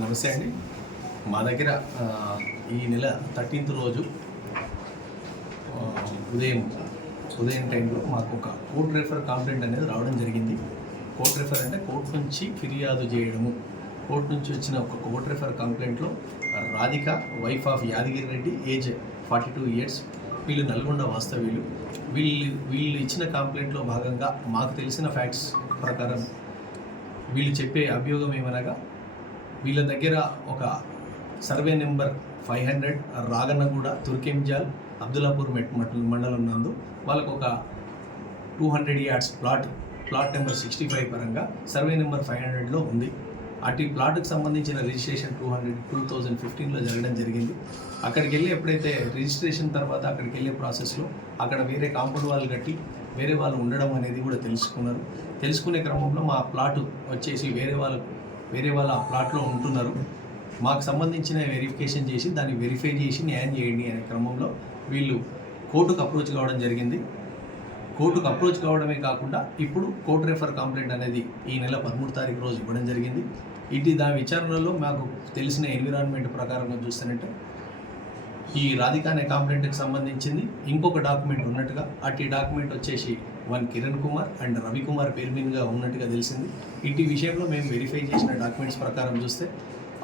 నమస్తే అండి. మా దగ్గర ఈ నెల థర్టీన్త్ రోజు ఉదయం ఉదయం టైంలో మాకు ఒక కోర్ట్ రెఫర్ కంప్లైంట్ అనేది రావడం జరిగింది. కోర్ట్ రెఫర్ అంటే కోర్ట్ నుంచి ఫిర్యాదు చేయడము. కోర్ట్ నుంచి వచ్చిన ఒక court refer కంప్లైంట్లో Radhika wife of Yadagiri Reddy age forty two years వీళ్ళు నల్గొండ వాస్తవ్యులు. వీళ్ళు వీళ్ళు ఇచ్చిన కంప్లైంట్లో భాగంగా మాకు తెలిసిన ఫ్యాక్ట్స్ ప్రకారం వీళ్ళు చెప్పే అభియోగం ఏమనగా వీళ్ళ దగ్గర ఒక survey number five hundred Ragannaguda Turkayamjal Abdullapurmet మట్- మండలం నందు వాళ్ళకు ఒక two hundred yards plot plot number sixty five పరంగా సర్వే నెంబర్ ఫైవ్ హండ్రెడ్లో ఉంది. అటు ప్లాట్కి సంబంధించిన registration two hundred two thousand ఫిఫ్టీన్లో జరగడం జరిగింది. అక్కడికి వెళ్ళి ఎప్పుడైతే రిజిస్ట్రేషన్ తర్వాత అక్కడికి వెళ్ళే ప్రాసెస్లో అక్కడ వేరే కాంపౌండ్ వాళ్ళు కట్టి వేరే వాళ్ళు ఉండడం అనేది కూడా తెలుసుకున్నారు. తెలుసుకునే క్రమంలో మా ప్లాట్ వచ్చేసి వేరే వాళ్ళు వేరే వాళ్ళ ఆ ప్లాట్లో ఉంటున్నారు. మాకు సంబంధించిన వెరిఫికేషన్ చేసి దాన్ని వెరిఫై చేసి న్యాయం చేయండి అనే క్రమంలో వీళ్ళు కోర్టుకు అప్రోచ్ కావడం జరిగింది. కోర్టుకు అప్రోచ్ కావడమే కాకుండా ఇప్పుడు కోర్టు రెఫర్ కంప్లైంట్ అనేది ఈ నెల పదమూడు తారీఖు రోజు ఇవ్వడం జరిగింది. ఇది దాని విచారణలో మాకు తెలిసిన ఎన్విరాన్మెంట్ ప్రకారంగా చూస్తానంటే ఈ రాధిక అనే సంబంధించింది. ఇంకొక డాక్యుమెంట్ ఉన్నట్టుగా అట్టి డాక్యుమెంట్ వచ్చేసి వన్ కిరణ్ కుమార్ అండ్ రవికుమార్ పేరు మీదుగా ఉన్నట్టుగా తెలిసింది. ఇటు విషయంలో మేము వెరిఫై చేసిన డాక్యుమెంట్స్ ప్రకారం చూస్తే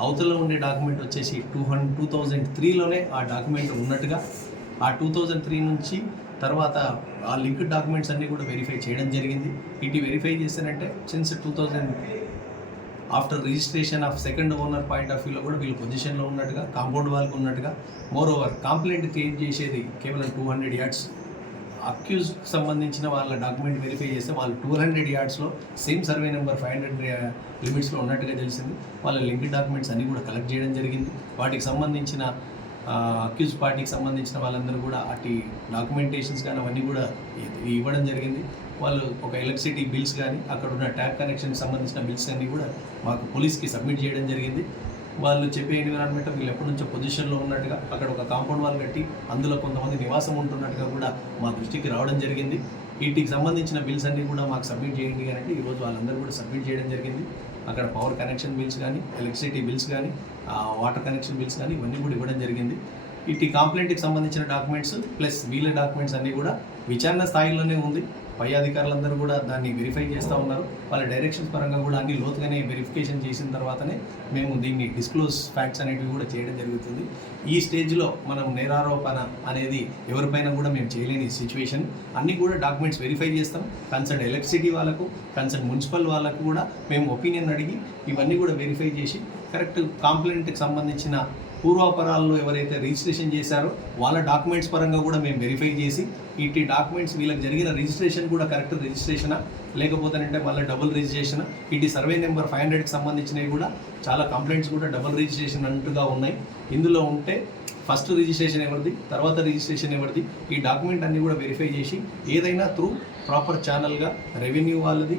అవతల ఉండే డాక్యుమెంట్ వచ్చేసి టూ హండ్రెడ్ టూ థౌజండ్ త్రీలోనే ఆ డాక్యుమెంట్ ఉన్నట్టుగా ఆ టూ థౌజండ్ త్రీ నుంచి తర్వాత ఆ లింక్ డాక్యుమెంట్స్ అన్నీ కూడా వెరిఫై చేయడం జరిగింది. ఇటు వెరిఫై చేశానంటే since two thousand after registration of second owner point of వ్యూలో కూడా వీళ్ళు పొజిషన్లో ఉన్నట్టుగా కాంపౌండ్ వాళ్ళకు ఉన్నట్టుగా. మోర్ ఓవర్ కంప్లైంట్ క్లెయిమ్ చేసేది కేవలం టూ హండ్రెడ్ యార్డ్స్ అక్యూజ్ సంబంధించిన వాళ్ళ డాక్యుమెంట్ వెరిఫై చేస్తే వాళ్ళు two hundred యార్డ్స్లో same survey number five hundred లిమిట్స్లో ఉన్నట్టుగా తెలిసింది. వాళ్ళ లింక్ డాక్యుమెంట్స్ అన్నీ కూడా కలెక్ట్ చేయడం జరిగింది. వాటికి సంబంధించిన అక్యూజ్ పార్టీకి సంబంధించిన వాళ్ళందరూ కూడా అటు డాక్యుమెంటేషన్స్ కానీ అవన్నీ కూడా ఇవ్వడం జరిగింది. వాళ్ళు ఒక ఎలక్ట్రిసిటీ బిల్స్ కానీ అక్కడ ఉన్న ట్యాప్ కనెక్షన్కి సంబంధించిన బిల్స్ అన్నీ కూడా మాకు పోలీస్కి సబ్మిట్ చేయడం జరిగింది. వాళ్ళు చెప్పే ఎన్విరాన్మెంట్ వీళ్ళు ఎప్పటి నుంచో పొజిషన్లో ఉన్నట్టుగా అక్కడ ఒక కాంపౌండ్ వాల్ కట్టి అందులో కొంతమంది నివాసం ఉంటున్నట్టుగా కూడా మా దృష్టికి రావడం జరిగింది. వీటికి సంబంధించిన బిల్స్ అన్నీ కూడా మాకు సబ్మిట్ చేయండి అని అంటే ఈరోజు వాళ్ళందరూ కూడా సబ్మిట్ చేయడం జరిగింది. అక్కడ పవర్ కనెక్షన్ బిల్స్ కానీ ఎలక్ట్రిసిటీ బిల్స్ కానీ వాటర్ కనెక్షన్ బిల్స్ కానీ ఇవన్నీ కూడా ఇవ్వడం జరిగింది. ఇటు కంప్లైంట్కి సంబంధించిన డాక్యుమెంట్స్ ప్లస్ వీళ్ళ డాక్యుమెంట్స్ అన్నీ కూడా విచారణ స్థాయిలోనే ఉంది. పై అధికారులందరూ కూడా దాన్ని వెరిఫై చేస్తూ ఉన్నారు. వాళ్ళ డైరెక్షన్స్ పరంగా కూడా అన్ని లోతుగానే వెరిఫికేషన్ చేసిన తర్వాతనే మేము దీన్ని డిస్క్లోజ్ ఫ్యాక్ట్స్ అనేటివి కూడా చేయడం జరుగుతుంది. ఈ స్టేజ్లో మనం నేరారోపణ అనేది ఎవరిపైన కూడా మేము చేయలేని సిచ్యువేషన్. అన్నీ కూడా డాక్యుమెంట్స్ వెరిఫై చేస్తాం. కన్సర్న్ ఎలక్ట్రిసిటీ వాళ్ళకు కన్సర్న్ మున్సిపల్ వాళ్ళకు కూడా మేము ఒపీనియన్ అడిగి ఇవన్నీ కూడా వెరిఫై చేసి కరెక్ట్ కాంప్లైంట్కి సంబంధించిన పూర్వాపరాల్లో ఎవరైతే రిజిస్ట్రేషన్ చేశారో వాళ్ళ డాక్యుమెంట్స్ పరంగా కూడా మేము వెరిఫై చేసి ఇట్టి డాక్యుమెంట్స్ వీళ్ళకి జరిగిన రిజిస్ట్రేషన్ కూడా కరెక్ట్ రిజిస్ట్రేషనా? లేకపోతేనంటే మళ్ళీ డబుల్ రిజిస్ట్రేషన్? ఇటు సర్వే నెంబర్ ఫైవ్ హండ్రెడ్కి సంబంధించినవి కూడా చాలా కంప్లైంట్స్ కూడా డబుల్ రిజిస్ట్రేషన్ అన్నట్టుగా ఉన్నాయి. ఇందులో ఉంటే ఫస్ట్ రిజిస్ట్రేషన్ ఎవరిది? తర్వాత రిజిస్ట్రేషన్ ఎవరిది? ఈ డాక్యుమెంట్ అన్ని కూడా వెరిఫై చేసి ఏదైనా త్రూ ప్రాపర్ ఛానల్గా రెవెన్యూ వాళ్ళది